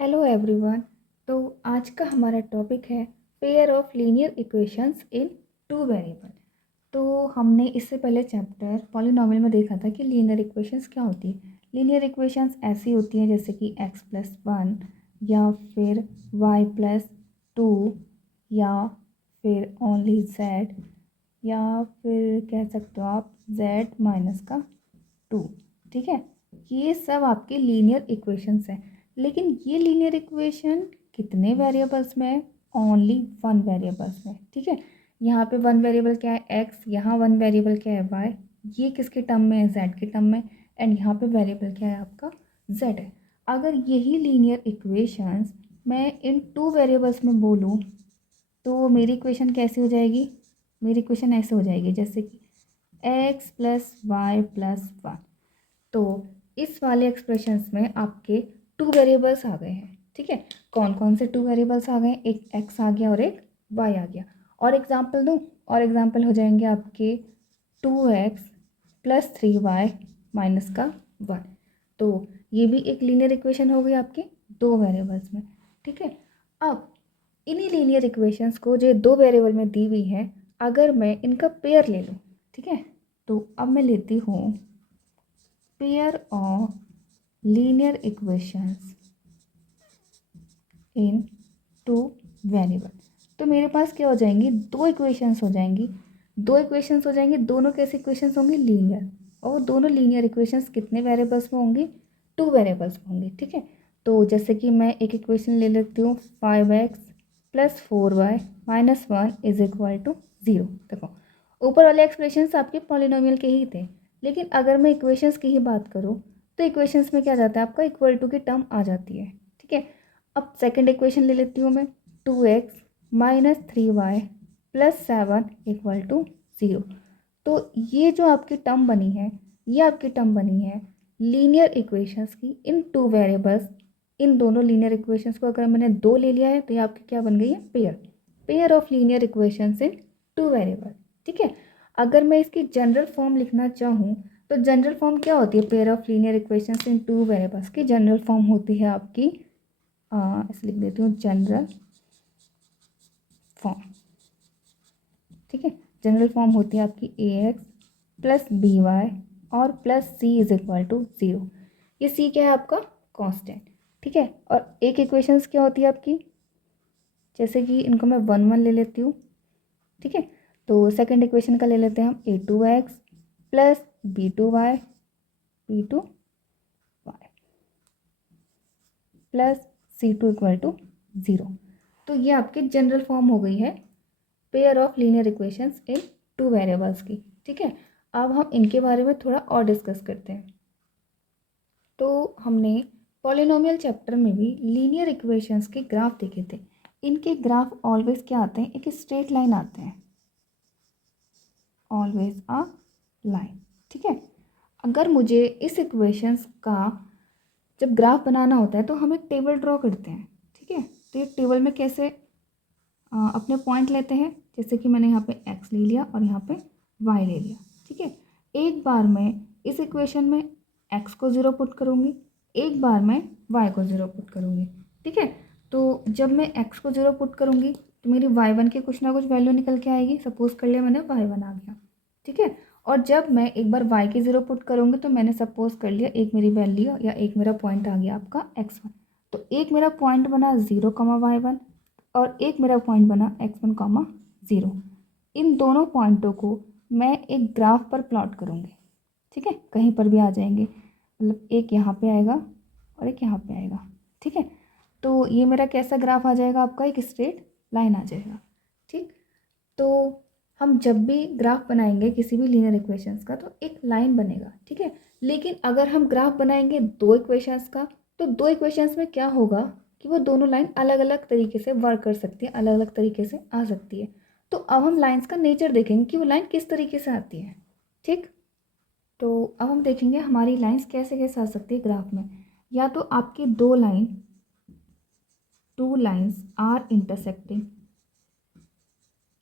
Hello everyone. तो आज का हमारा टॉपिक है pair of linear equations in two variable. तो हमने इससे पहले चैप्टर पॉलिनॉमियल में देखा था कि लीनियर इक्वेशंस क्या होती है। लीनियर इक्वेशंस ऐसी होती हैं जैसे कि x+1 या फिर y+2 या फिर ओनली z या फिर कह सकते हो आप z-2। ठीक है, ये सब आपके लीनियर इक्वेशंस हैं। लेकिन ये लीनियर इक्वेशन कितने वेरिएबल्स में है? ओनली वन वेरिएबल्स में। ठीक है, यहाँ पे वन वेरिएबल क्या है एक्स, यहाँ वन वेरिएबल क्या है वाई, ये किसके टर्म में है जेड के टर्म में, एंड यहाँ पे वेरिएबल क्या है आपका जेड है। अगर यही लीनियर इक्वेशंस मैं इन टू वेरिएबल्स में बोलूँ तो मेरी इक्वेशन कैसी हो जाएगी? मेरी इक्वेशन ऐसे हो जाएगी जैसे कि x+y+1। तो इस वाले एक्सप्रेशंस में आपके टू वेरिएबल्स आ गए हैं। ठीक है, कौन कौन से टू वेरिएबल्स आ गए? एक x आ गया और एक y आ गया। और एग्जांपल दूँ? और एग्जांपल हो जाएंगे आपके 2x+3y-1। तो ये भी एक लीनियर इक्वेशन हो गई आपके दो वेरिएबल्स में। ठीक है, अब इन्हीं लीनियर इक्वेशंस को जो दो वेरिएबल में दी हुई है, अगर मैं इनका पेयर ले लूँ, ठीक है, तो अब मैं लेती हूँ pair of linear equations in two variable. तो मेरे पास क्या हो जाएंगी? दो इक्वेशंस हो जाएंगी। दो इक्वेशंस हो जाएंगी, दोनों कैसी इक्वेशंस होंगी? लीनियर। और दोनों लीनियर इक्वेशंस कितने वेरिएबल्स में होंगी? टू वेरिएबल्स में होंगी। ठीक है, तो जैसे कि मैं एक इक्वेशन ले लेती हूँ 5x+4y-1 = 0। देखो, ऊपर वाले एक्सप्रेशंस आपके पॉलिनोमियल के ही थे, लेकिन अगर मैं इक्वेशंस की ही बात करूँ तो इक्वेशंस में क्या जाता है आपका? इक्वल टू की टर्म आ जाती है। ठीक है, अब सेकंड इक्वेशन ले लेती हूँ मैं 2x-3y+7 = 0। तो ये जो आपकी टर्म बनी है, ये आपकी टर्म बनी है लीनियर इक्वेशंस की इन टू वेरिएबल्स। इन दोनों लीनियर इक्वेशंस को अगर मैंने दो ले लिया है तो ये आपकी क्या बन गई है? Pair of linear equations in two variable. ठीक है, अगर मैं इसकी जनरल फॉर्म लिखना चाहूँ तो जनरल फॉर्म क्या होती है pair of linear equations in two variables की? जनरल फॉर्म होती है आपकी, ऐसे लिख देती हूँ, जनरल फॉर्म। ठीक है, जनरल फॉर्म होती है आपकी ax+by और +c = 0। ये c क्या है आपका? कांस्टेंट। ठीक है, और एक इक्वेशंस क्या होती है आपकी? जैसे कि इनको मैं 1 1 ले लेती हूँ। ठीक है, तो सेकंड इक्वेशन का ले लेते हैं हम a2x+b2y p2y +c2 = 0। तो ये आपकी जनरल फॉर्म हो गई है pair of linear equations in two variables की। ठीक है, अब हम इनके बारे में थोड़ा और डिस्कस करते हैं। तो हमने पॉलिनोमियल चैप्टर में भी लीनियर इक्वेशंस के ग्राफ देखे थे। इनके ग्राफ ऑलवेज क्या आते हैं? एक स्ट्रेट लाइन आते हैं, ऑलवेज अ लाइन। ठीक है, अगर मुझे इस इक्वेशंस का जब ग्राफ बनाना होता है तो हम एक टेबल ड्रॉ करते हैं। ठीक है, तो ये टेबल में कैसे अपने पॉइंट लेते हैं, जैसे कि मैंने यहाँ पे x ले लिया और यहाँ पे y ले लिया। ठीक है, एक बार मैं इस इक्वेशन में x को 0 पुट करूँगी, एक बार मैं y को 0 पुट करूँगी। ठीक है, तो जब मैं x को 0 पुट करूँगी तो मेरी y1 की कुछ ना कुछ वैल्यू निकल के आएगी। सपोज कर लिया मैंने y1 आ गया। ठीक है, और जब मैं एक बार y की 0 पुट करूँगी तो मैंने सपोज कर लिया एक मेरी वैल्यू या एक मेरा पॉइंट आ गया आपका x1। तो एक मेरा पॉइंट बना 0, y1 और एक मेरा पॉइंट बना x1, 0। इन दोनों पॉइंटों को मैं एक ग्राफ पर प्लॉट करूँगी। ठीक है, कहीं पर भी आ जाएंगे, मतलब एक यहाँ पे आएगा और एक यहाँ पे आएगा। ठीक है, तो ये मेरा कैसा ग्राफ आ जाएगा आपका? एक स्ट्रेट लाइन आ जाएगा। ठीक, तो हम जब भी ग्राफ बनाएंगे किसी भी लीनियर इक्वेशंस का तो एक लाइन बनेगा। ठीक है, लेकिन अगर हम ग्राफ बनाएंगे दो इक्वेशंस का तो दो इक्वेशंस में क्या होगा कि वो दोनों लाइन अलग अलग तरीके से वर्क कर सकती है, अलग अलग तरीके से आ सकती है। तो अब हम लाइंस का नेचर देखेंगे कि वो लाइन किस तरीके से आती है। ठीक, तो अब हम देखेंगे हमारी लाइंस कैसे कैसे आ सकती है ग्राफ में। या तो आपकी टू लाइंस आर इंटरसेक्टिंग,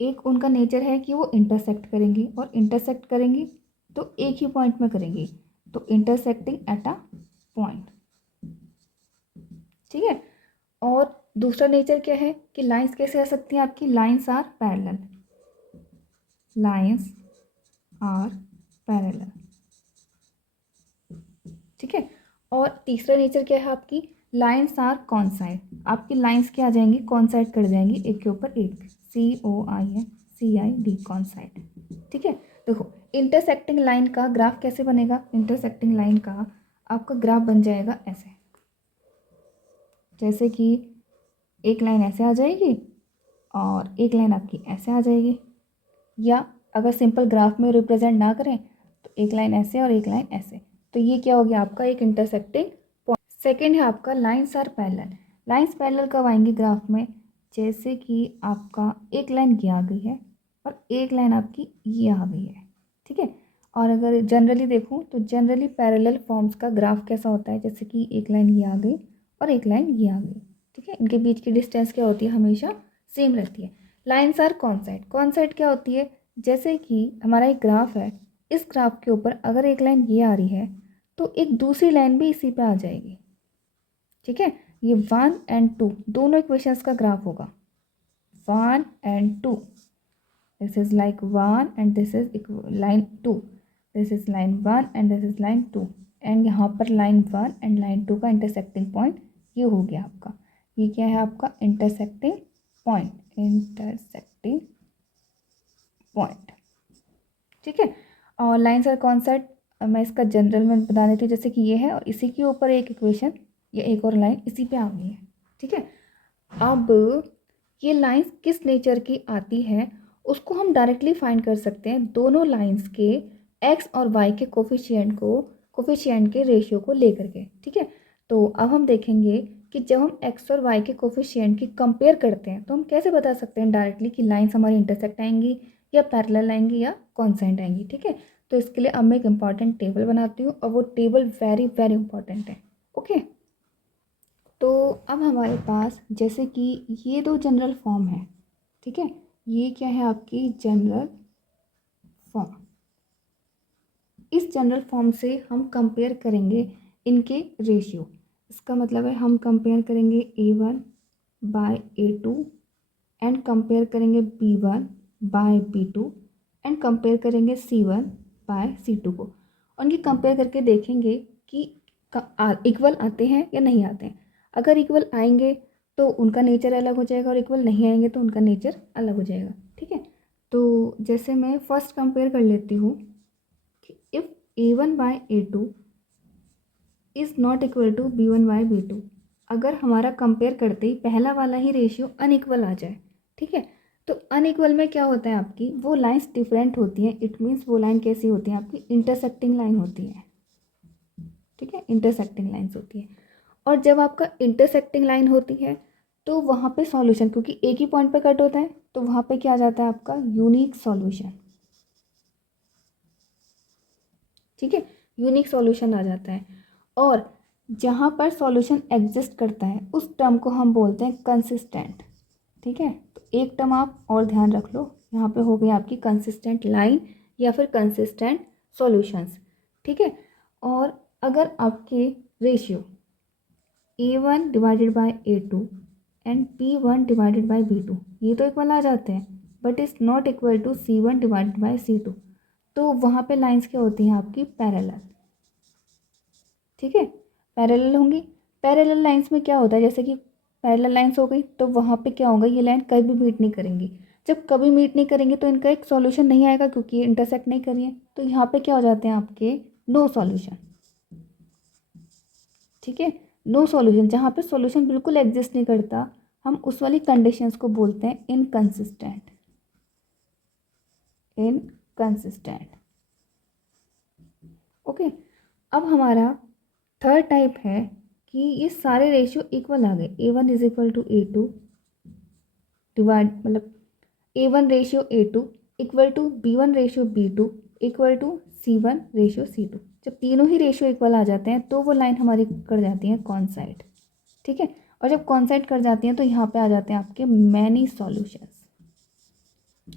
एक उनका नेचर है कि वो इंटरसेक्ट करेंगी और इंटरसेक्ट करेंगी तो एक ही पॉइंट में करेंगी, तो इंटरसेक्टिंग एट अ पॉइंट। ठीक है, और दूसरा नेचर क्या है कि लाइंस कैसे आ सकती हैं आपकी, lines are parallel, lines are parallel, ठीक है। और तीसरा नेचर क्या है आपकी, लाइंस आर कॉन्साइड, आपकी लाइंस क्या आ जाएंगी, कॉन्साइड कर जाएंगी एक के ऊपर एक, COINCID कॉन्साइड, ठीक है। देखो इंटरसेक्टिंग लाइन का ग्राफ कैसे बनेगा, इंटरसेक्टिंग लाइन का आपका ग्राफ बन जाएगा ऐसे, जैसे कि एक लाइन ऐसे आ जाएगी और एक लाइन आपकी ऐसे आ जाएगी, या अगर सिंपल ग्राफ में रिप्रेजेंट ना करें तो एक लाइन ऐसे और एक लाइन ऐसे, तो ये क्या हो गया आपका एक इंटरसेक्टिंग पॉइंट। सेकेंड है आपका lines are parallel, lines parallel कब आएंगी ग्राफ में, जैसे कि आपका एक लाइन ये आ गई है और एक लाइन आपकी ये आ गई है, ठीक है। और अगर जनरली देखूँ तो जनरली पैरेलल फॉर्म्स का ग्राफ कैसा होता है, जैसे कि एक लाइन ये आ गई और एक लाइन ये आ गई, ठीक है। इनके बीच की डिस्टेंस क्या होती है, हमेशा सेम रहती है। लाइंस आर कॉन्साइड, कॉन्साइड क्या होती है, जैसे कि हमारा एक ग्राफ है, इस ग्राफ के ऊपर अगर एक लाइन ये आ रही है तो एक दूसरी लाइन भी इसी पे आ जाएगी, ठीक है। ये 1 और 2 दोनों इक्वेशंस का ग्राफ होगा, 1 और 2, this is like 1 and this is line 2, this is line 1 and this is line 2, and यहाँ पर लाइन 1 एंड लाइन 2 का इंटरसेक्टिंग पॉइंट ये हो गया आपका, ये क्या है आपका इंटरसेक्टिंग पॉइंट, इंटरसेक्टिंग पॉइंट, ठीक है। और लाइंस आर कॉन्साइड मैं इसका जनरल में बता देती हूँ, जैसे कि ये है और इसी के ऊपर एक इक्वेशन या एक और लाइन इसी पे आ गई है, ठीक है। अब ये लाइंस किस नेचर की आती है उसको हम डायरेक्टली फाइंड कर सकते हैं दोनों लाइंस के एक्स और वाई के कोफिशिएंट के रेशियो को लेकर के, ठीक है। तो अब हम देखेंगे कि जब हम एक्स और वाई के कोफिशिएंट की कंपेयर करते हैं तो हम कैसे बता सकते हैं डायरेक्टली कि लाइंस हमारी इंटरसेक्ट आएंगी या पैरेलल आएंगी या कॉन्सेंट आएंगी, ठीक है। तो इसके लिए अब मैं एक इम्पॉर्टेंट टेबल बनाती हूँ और वो टेबल वेरी वेरी इंपॉर्टेंट है, ओके। तो अब हमारे पास जैसे कि ये दो जनरल फॉर्म है, ठीक है, ये क्या है आपकी जनरल फॉर्म, इस जनरल फॉर्म से हम कंपेयर करेंगे इनके रेशियो, इसका मतलब है हम कंपेयर करेंगे A1 by A2 and compare करेंगे B1 by B2 and compare करेंगे C1 बाय C2 को, उनकी कंपेयर करके देखेंगे कि इक्वल आते हैं या नहीं आते हैं। अगर इक्वल आएंगे तो उनका नेचर अलग हो जाएगा और इक्वल नहीं आएंगे तो उनका नेचर अलग हो जाएगा, ठीक है। तो जैसे मैं फर्स्ट कंपेयर कर लेती हूँ कि if A1 by A2 is not equal to B1 by B2, अगर हमारा कंपेयर करते ही पहला वाला ही रेशियो अनइक्वल आ जाए, ठीक है। तो अनइक्वल में क्या होता है आपकी वो लाइंस डिफरेंट होती हैं, इट मीन्स वो लाइन कैसी होती है आपकी इंटरसेक्टिंग लाइन होती है, ठीक है, इंटरसेक्टिंग लाइंस होती है। और जब आपका इंटरसेक्टिंग लाइन होती है तो वहाँ पे सॉल्यूशन, क्योंकि एक ही पॉइंट पे कट होता है तो वहाँ पे क्या आ जाता है आपका यूनिक सॉल्यूशन, ठीक है, यूनिक सॉल्यूशन आ जाता है। और जहाँ पर सॉल्यूशन एग्जिस्ट करता है उस टर्म को हम बोलते हैं कंसिस्टेंट, ठीक है। तो एक टर्म आप और ध्यान रख लो, यहाँ पे हो गई आपकी कंसिस्टेंट लाइन या फिर कंसिस्टेंट सॉल्यूशंस, ठीक है। और अगर आपके ratio A1 divided by A2 and B1 divided by B2 ये तो इक्वल आ जाते हैं but is not equal to C1 divided by C2, तो वहाँ पे लाइंस क्या होती हैं आपकी पैरेलल, ठीक है, पैरेलल होंगी। पैरेलल लाइंस में क्या होता है, जैसे कि पैरेलल लाइंस हो गई तो वहाँ पे क्या होगा, ये लाइन कभी भी मीट नहीं करेंगी, जब कभी मीट नहीं करेंगे तो इनका एक सॉल्यूशन नहीं आएगा क्योंकि ये इंटरसेक्ट नहीं कर रही है, तो यहाँ पे क्या हो जाते हैं आपके नो सॉल्यूशन, ठीक है। नो सॉल्यूशन, जहाँ पे सॉल्यूशन बिल्कुल एग्जिस्ट नहीं करता हम उस वाली कंडीशंस को बोलते हैं इनकंसिस्टेंट, इनकंसिस्टेंट, ओके। अब हमारा थर्ड टाइप है कि ये सारे रेशियो इक्वल आ गए, A1 is equal to A2 divide मतलब A1 ratio A2 equal to B1 ratio B2 equal to C1 ratio C2, जब तीनों ही रेशियो इक्वल आ जाते हैं तो वो लाइन हमारी कर जाती है कॉन्साइड, ठीक है। और जब कॉन्साइड कर जाती हैं तो यहाँ पे आ जाते हैं आपके मैनी सॉल्यूशंस,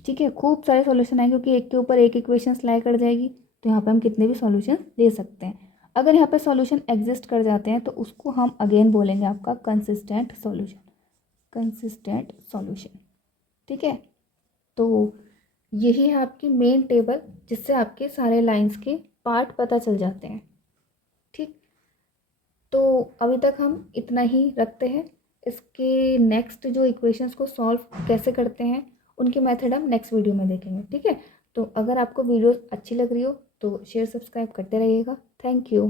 ठीक है, खूब सारे सॉल्यूशन आएंगे क्योंकि एक के ऊपर एक इक्वेशन लाई कर जाएगी तो यहाँ पे हम कितने भी सॉल्यूशन ले सकते हैं। अगर यहाँ पे सॉल्यूशन एग्जिस्ट कर जाते हैं तो उसको हम अगेन बोलेंगे आपका कंसिस्टेंट सॉल्यूशन, कंसिस्टेंट सॉल्यूशन। ठीक है, तो यही है आपकी मेन टेबल जिससे आपके सारे लाइंस के पार्ट पता चल जाते हैं। ठीक, तो अभी तक हम इतना ही रखते हैं। इसके नेक्स्ट जो इक्वेशंस को सॉल्व कैसे करते हैं उनकी मेथड हम नेक्स्ट वीडियो में देखेंगे। ठीक है, तो अगर आपको वीडियो अच्छी लग रही हो तो शेयर सब्सक्राइब करते रहिएगा। Thank you.